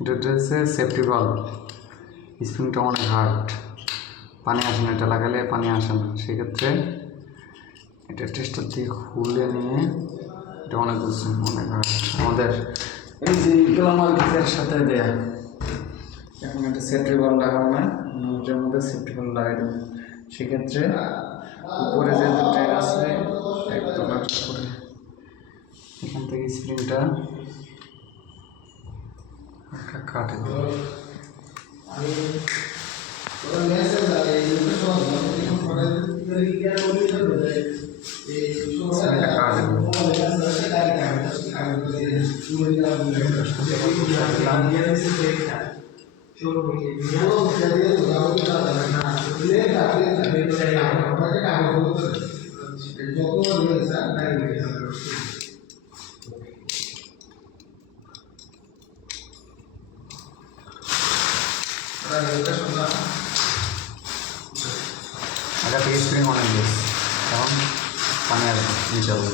এটা হচ্ছে safety valve. স্প্রিংটা অনেক হার্ড, পানি আসে না, এটা লাগালে পানি আসে না। সেক্ষেত্রে এটা টেস্টার দিয়ে খুলে নিয়ে, এটা অনেক বুঝছেন অনেক হার্ড। আমাদের এই যে গ্লামার গিজের সাথে দেয়া, এখন একটা সেফটি ভালভ লাগানো হয়, নোজের মধ্যে সেফটি ভালভ লাগাই দেবো। সেক্ষেত্রে উপরে যে ট্যাগ আছে একদম করে এখান থেকে স্প্রিংটা কাটে দেবো। আগে থেকে স্প্রিং অনেক বেশ, এখন পানি আসবে নিচে হবে।